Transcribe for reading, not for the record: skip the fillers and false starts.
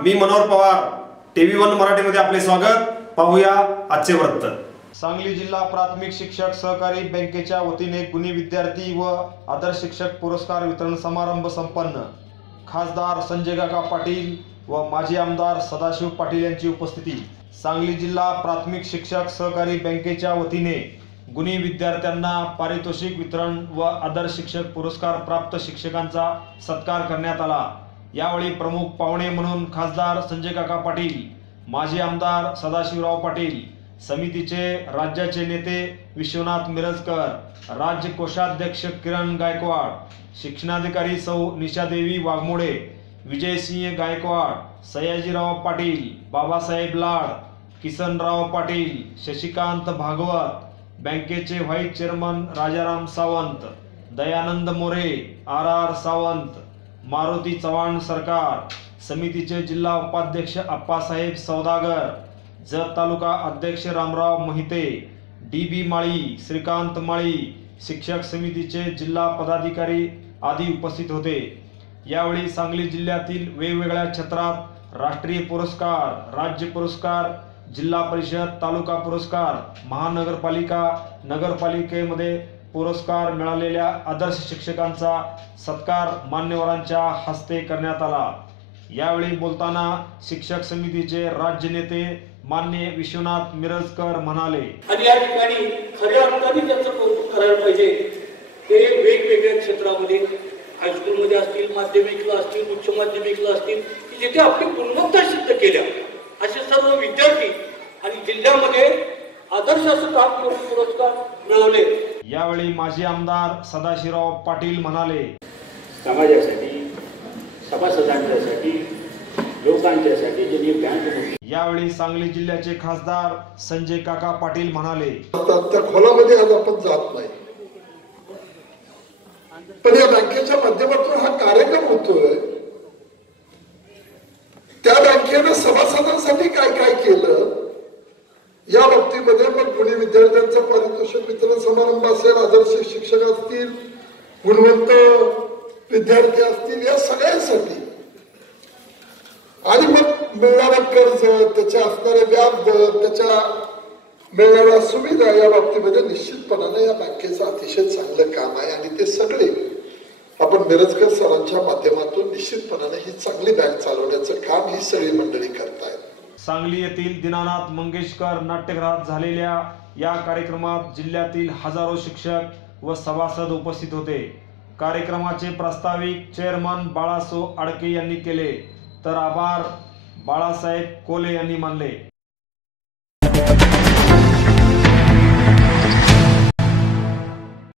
मी Manohar Pawar, TV1 मराठीमध्ये आपले स्वागत। पाहूया आजचे वृत्त। सांगली जिल्हा प्राथमिक शिक्षक सहकारी बँकेच्या वतीने गुणी विद्यार्थी व आदर्श शिक्षक पुरस्कार वितरण समारंभ संपन्न। खासदार संजय काका पाटील व माजी आमदार सदाशिव पाटील यांची उपस्थिती। सांगली जिल्हा प्राथमिक शिक्षक सहकारी बँकेच्या वतीने गुणी विद्यार्थ्यांना पारितोषिक वितरण व आदर्श शिक्षक पुरस्कार प्राप्त शिक्षकांचा सत्कार करण्यात आला। यावेळी प्रमुख पाहुणे म्हणून खासदार संजय काका पाटील, माजी आमदार सदाशिवराव पाटील, समितीचे राज्याचे नेते विश्वनाथ मिरजकर, राज्य कोषाध्यक्ष किरण गायकवाड, शिक्षणाधिकारी सौ निशादेवी वाघमोडे, विजयसिंह गायकवाड, सयाजीराव पाटील, बाबासाहेब लाड, किसनराव पाटील, शशिकांत भागवत, बँकेचे vice chairman Rajaram Sawant, Dayanand More, RR Sawant, Maruti Chavan सरकार, समितीचे जिल्हा उपाध्यक्ष अप्पासाहेब सौदागर, जत तालुका अध्यक्ष रामराव मोहिते, DB माळी, श्रीकांत माळी, शिक्षक समितीचे जिल्हा पदाधिकारी आदी उपस्थित होते। यावेळी सांगली जिल्ह्यातील वेगवेगळ्या क्षेत्रात राष्ट्रीय पुरस्कार, राज्य पुरस्कार, जिल्हा परिषद, तालुका पुरस्कार, महानगरपालिका, नगरपालिकेमध्ये पुरस्कार मिळालेल्या आदर्श शिक्षकांचा सत्कार मान्यवरांच्या हस्ते करण्यात आला। यावेळी बोलताना शिक्षक समितीचे राज्य नेते मान्य विश्वनाथ मिरजकर म्हणाले, आणि या ठिकाणी खऱ्या अर्थाने त्याचं कौतुक करायला पाहिजे। ते वेगवेगळ्या क्षेत्रामध्ये हायस्कूलमध्ये असतील, माध्यमिकला असतील, उच्च माध्यमिकला असतील, की जिथे आपली गुणवत्ता सिद्ध केल्या असे सर्व विद्यार्थी आणि जिल्ह्यामध्ये आदर्श असं काम करून पुरस्कार मिळवले। यावेळी माजी आमदार सदाशिवराव पाटील म्हणाले, समाजासाठी, सभासदांच्यासाठी, लोकांच्यासाठी ज्यांनी बँक। यावेळी सांगली जिल्ह्याचे खासदार संजय काका पाटील म्हणाले, त्या खोलामध्ये आज आपण जात नाही, पण या बँकेच्या माध्यमातून हा कार्यक्रम होतोय। त्या बँकेनं सभासदांसाठी काय काय केलं या बाबतीमध्ये मग गुणी विद्यार्थ्यांचं पारितोषिक वितरण समारंभ असेल, आदर्श शिक्षक असतील, गुणवंत विद्यार्थी असतील, या सगळ्यांसाठी, आणि मग मिळणारं कर्ज, त्याच्या असणारे व्याज दर, त्याच्या मिळणाऱ्या सुविधा, या बाबतीमध्ये निश्चितपणाने या बँकेचं अतिशय चांगलं काम आहे। आणि ते सगळे आपण मिरजकर सरांच्या माध्यमातून निश्चितपणाने ही चांगली बँक चालवण्याचं काम ही सगळी मंडळी करतायत। सांगली येथील दीनानाथ मंगेशकर नाट्यगृहात झालेल्या या कार्यक्रमात जिल्ह्यातील हजारो शिक्षक व सभासद उपस्थित होते। कार्यक्रमाचे प्रास्ताविक चेअरमन बाळासो आडके यांनी केले, तर आभार बाळासाहेब कोले यांनी मानले।